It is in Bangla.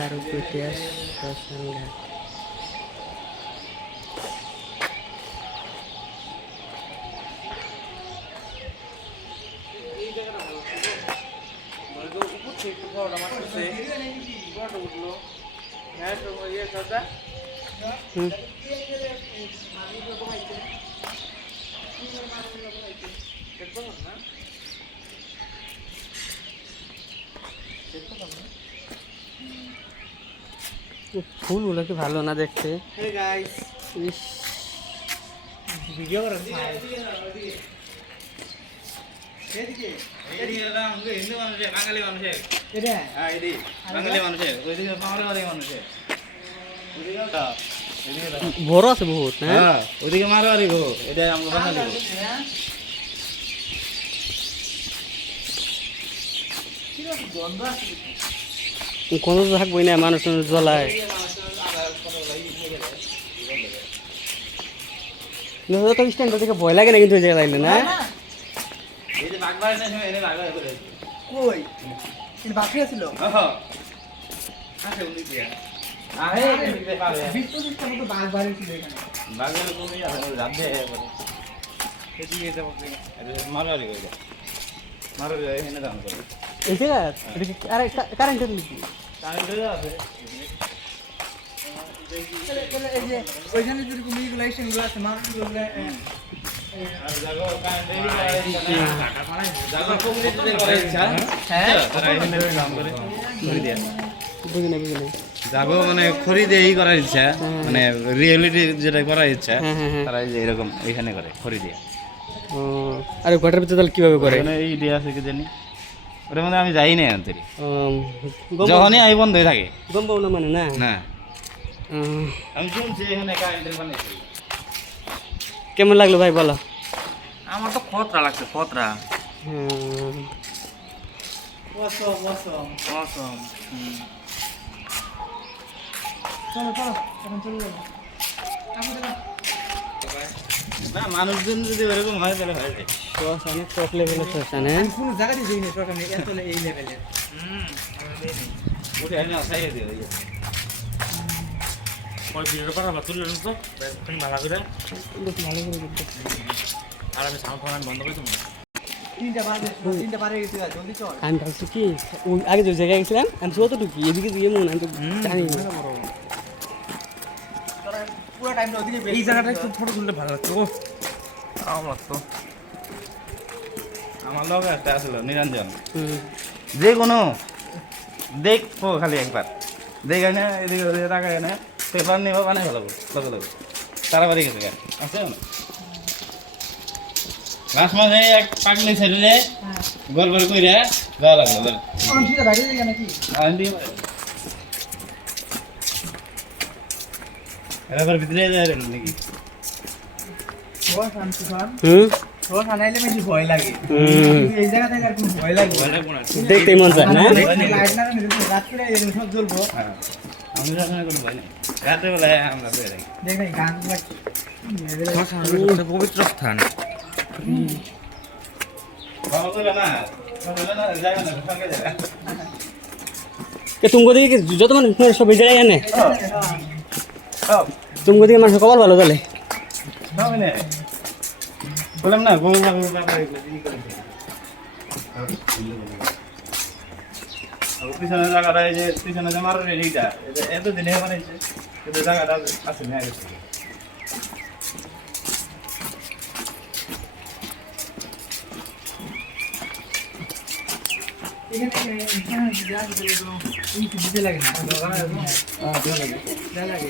খারকুটিয়া শ্মশান ঘাট। ফুলগুলো কি ভালো না দেখতে। ইস, ভিডিও করে বাঙালি মানুষের বাঙালি মানুষের ওইদিকে মারোয়ারি মানুষের বড় আছে বহুত। হ্যাঁ, ওইদিকে মারোয়ারি গো, এটা আমরা বাঙালি গো। কোনো তো থাকবোই না, মানুষ জ্বলায়। তো স্ট্যান্ড থেকে ভয় লাগে না কিন্তু ওই জায়গায় না। এই যে বাগবাড়ি না সময় এনে বাগবাড়ি করে কই কিন্তু বাকি ছিল আছে উনি দিয়া আরে দিতে পারে 20-25টা মতো বাঘ বাড়ি ছিল এখানে। বাগবাড়ি কোন আছে রাত দে এদিকে যাব এটা মারোয়ারি কই যা মারোয়ারি এনে দাম করে এই জায়গা আরে কারেন্টের লিখি কারেন্ট হয়ে আছে এই যে ওইখানে যদি কোনো রেগুলেশন গুলো আছে মানুষগুলো আর জায়গা কারেন্ট এরিয়া জায়গা কমিউনিটি করে ইচ্ছা হ্যাঁ তারা এখানে কাম করে করে দেয়া বুঝিনি। যাবো মানে খরিদে এই করার ইচ্ছা, মানে রিয়েলিটি যেটা করার ইচ্ছা তারা এই যে এরকম এখানে করে খরিদে। ও, আরে ঘরের ভিতরে তাহলে কিভাবে করে? মানে এই ইডিয়া আছে কি জানি ওটার মধ্যে আমি যাই না আন্তরি গম যখনই আই বন্ধ হয়ে থাকে পাও না মানে না। না আমি শুনছি এখানে কারেন্টের বানাইছে। কেমন লাগলো ভাই বলো? আমার তো খতরা লাগছে, খতরা অসম অসম। চলো চলো এখন চলে যাবো। না মানুষজন যদি ওরকম হয় তাহলে হয়ে যায়। শ্মশানে টপ লেভেলের শ্মশান। হ্যাঁ, আমি কোনো জায়গাতেই যাই না সরকার এত এই লেভেলের। ওটা আমি আসাই দিয়ে দিই। ওই ভিডিওটা পাঠাবো তুলে তো তুমি ভালো করে বেশ ভালো করে দেখতে। আর আমি সাউন্ড ফোন বন্ধ করে দেবো। 3টা বারে গেছি জলদি চল। আমি ভাবছি কি ওই আগে যে জায়গায় গেছিলাম আমি যতটুকু এদিকে দিয়ে মনে আমি তো জানি না। পুরো টাইমটা ওদিকে এই জায়গাটা একটু ফটো তুলতে ভালো লাগতো। ও আমার তো আমার লোক একটা আসলো নিরঞ্জন, হুম, যে কোনো দেখবো খালি একবার দেখে না এদিকে ওদিকে তাকায় না পেপার নিবা বানাই ভালো লগে লগে তাড়াতাড়ি গেছে গান আছে না। লাস্ট মাসে এক পাগলি ছেড়ে গড় গড় কইরা যাওয়া লাগলো কোন সিধা বাইরে যাই নাকি? এবার ভিতরে যায় নাকি ও শান্তিখান হুম, ও খানাইলে বেশি ভয় লাগে। হুম, এই জায়গা থেকে আর কোনো ভয় লাগে না। দেখতে মন চায় না। লাইট না রাত করে এরকম সব জ্বলবো। হ্যাঁ আমি রাখা কোনো ভয় নেই, রাতে বেলায় আমরা বের হই। দেখ না গান পবিত্র স্থান। ভালো করে না জায়গা না সঙ্গে জায়গা তুমি দিকে যত মানুষ সব এই জায়গায় আনে তুমি দিকে মানুষ কপাল ভালো চলে। বললাম না গোল পিছনে জায়গাটা এই যে পিছনে যে মারো এইটা এত দিনে বানাইছে কিন্তু জায়গাটা আছে না গেছে। দিতে লাগে না লাগে